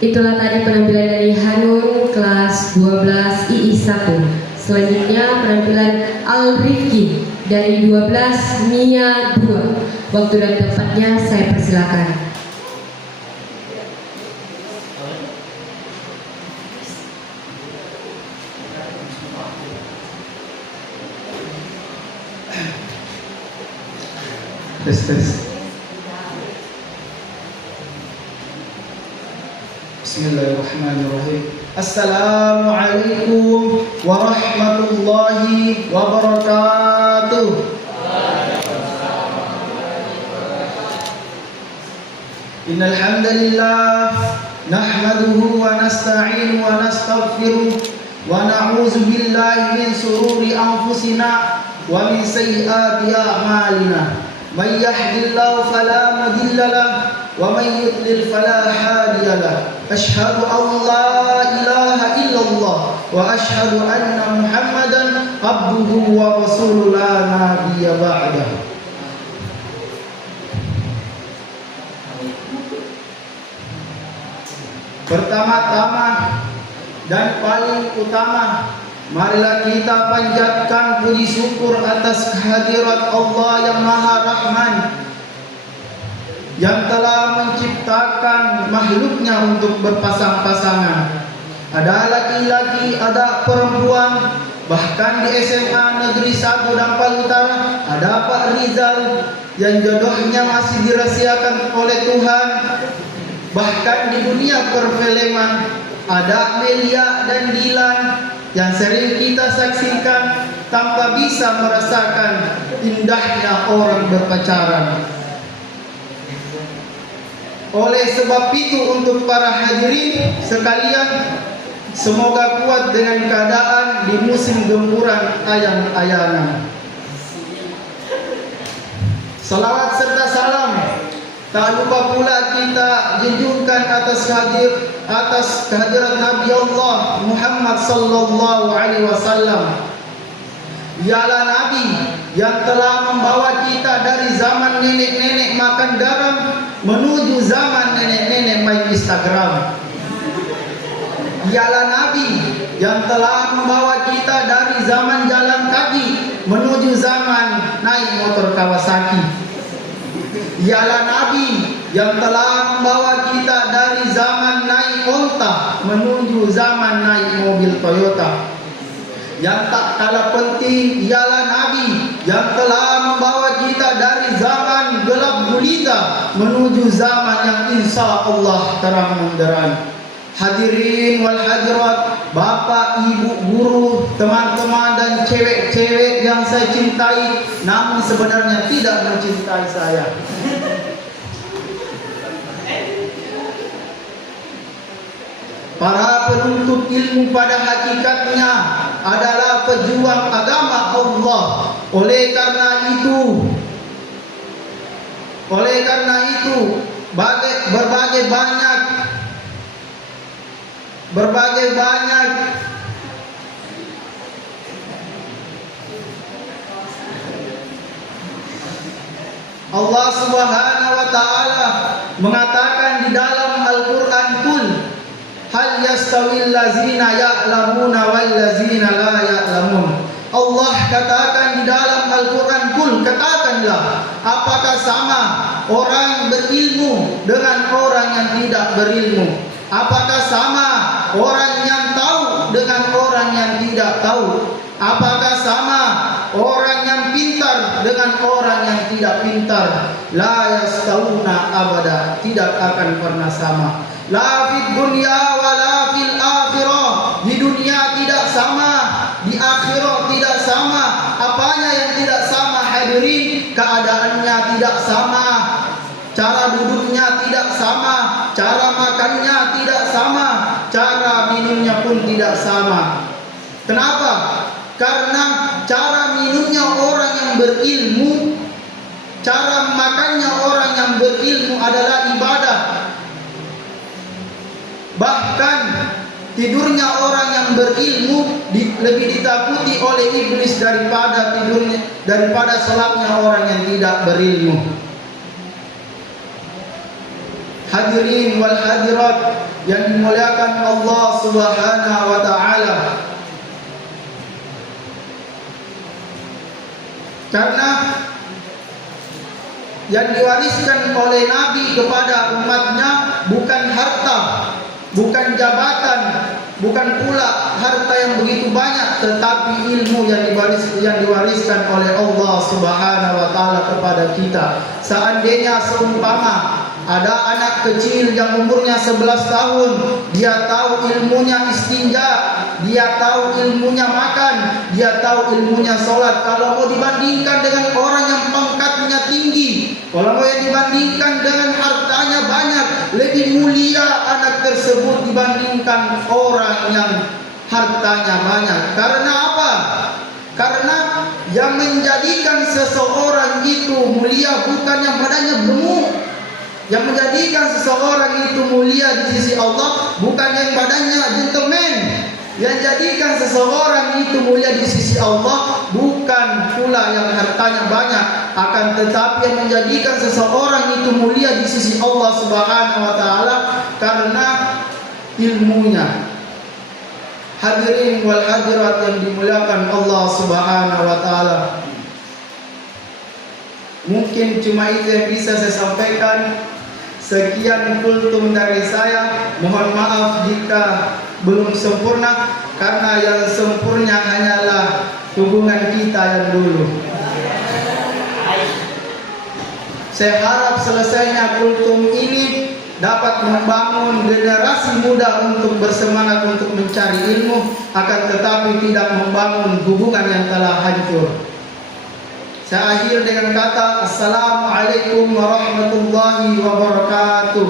Itulah tadi penampilan dari Hanun kelas 12 II1. Selanjutnya penampilan Al-Rifki dari 12 Mia 2. Waktu dan tempatnya saya persilakan. Tes. Bismillahirrahmanirrahim. Assalamualaikum warahmatullahi wabarakatuh. Innal hamdalillah nahmaduhu wa nasta'inu wa nastaghfiruh wa na'udzu billahi min shururi anfusina wa min sayyiati a'malina. May yahdihillahu fala mudilla lahu wa may yudlil fala hadiya lahu. Asyhadu an la ilaha illallah wa asyhadu anna Muhammadan abduhu wa rasuluhu la nabiyya ba'dahu. Pertama-tama dan paling utama, marilah kita panjatkan puji syukur atas kehadirat Allah yang Maha Rahman, yang telah menciptakan makhluknya untuk berpasang-pasangan. Ada laki-laki, ada perempuan. Bahkan di SMA Negeri 1 Dampal Utara ada Pak Rizal yang jodohnya masih dirahasiakan oleh Tuhan. Bahkan di dunia perfilman ada Melia dan Dilan yang sering kita saksikan tanpa bisa merasakan indahnya orang berpacaran. Oleh sebab itu, untuk para hadirin sekalian, semoga kuat dengan keadaan di musim gempuran ayang-ayangan. Salawat serta salam tak lupa pula kita junjungkan atas kehadirat Nabi Allah Muhammad sallallahu alaihi wasallam. Ialah Nabi yang telah membawa kita dari zaman nenek-nenek makan garam menuju zaman nenek-nenek main Instagram. Ialah Nabi yang telah membawa kita dari zaman jalan kaki menuju zaman naik motor Kawasaki. Ialah Nabi yang telah membawa kita dari zaman naik onta menuju zaman naik mobil Toyota. Yang tak kalah penting ialah Nabi yang telah membawa kita dari zaman gelap gulita menuju zaman yang insya Allah terang benderang. Hadirin wal hadirat, bapak, ibu, guru, teman-teman dan cewek-cewek yang saya cintai namun sebenarnya tidak mencintai saya. Para penuntut ilmu pada hakikatnya adalah pejuang agama Allah. Oleh karena itu berbagai banyak Allah Subhanahu wa taala mengatakan di dalam Al-Qur'an, "Qul hal yastawil ladzina ya'lamuna wal ladzina la ya'lamun." Allah katakan di dalam Al-Qur'an, "Qul," katakanlah, apakah sama orang berilmu dengan orang yang tidak berilmu? Apakah sama orang yang tahu dengan orang yang tidak tahu? Apakah sama orang yang pintar dengan orang yang tidak pintar? La yastawuna abada, tidak akan pernah sama. La fid dunya wa la fil akhirah, di dunia tidak sama, di akhirat tidak sama. Apanya yang tidak sama hadirin? Keadaannya tidak sama, cara duduknya tidak sama, cara makannya tidak sama, cara minumnya pun tidak sama. Kenapa? Karena cara minumnya orang yang berilmu, cara makannya orang yang berilmu adalah ibadah. Bahkan tidurnya orang yang berilmu lebih ditakuti oleh iblis daripada salatnya orang yang tidak berilmu. hadirin wal hadirat yang dimuliakan Allah Subhanahu wa taala. Karena yang diwariskan oleh Nabi kepada umatnya bukan harta, bukan jabatan, bukan pula harta yang begitu banyak, tetapi ilmu yang diwariskan oleh Allah Subhanahu wa taala kepada kita. Seandainya seumpama ada anak kecil yang umurnya 11 tahun, dia tahu ilmunya istinja, dia tahu ilmunya makan, dia tahu ilmunya sholat. Kalau mau dibandingkan dengan orang yang pangkatnya tinggi, kalau mau yang dibandingkan dengan hartanya banyak, lebih mulia anak tersebut dibandingkan orang yang hartanya banyak. Karena apa? Karena yang menjadikan seseorang itu mulia bukan yang badannya gemuk. Yang menjadikan seseorang itu mulia di sisi Allah bukan yang badannya gentleman. Yang jadikan seseorang itu mulia di sisi Allah bukan pula yang hartanya banyak, akan tetapi yang menjadikan seseorang itu mulia di sisi Allah Subhanahu wa taala karena ilmunya. Hadirin wal hadirat yang dimuliakan Allah Subhanahu wa taala. Mungkin cuma itu yang bisa saya sampaikan. Sekian kultum dari saya. Mohon maaf jika belum sempurna, karena yang sempurna hanyalah hubungan kita yang dulu. Saya harap selesainya kultum ini dapat membangun generasi muda untuk bersemangat untuk mencari ilmu, akan tetapi tidak membangun hubungan yang telah hancur. Saya akhir dengan kata Assalamualaikum warahmatullahi wabarakatuh.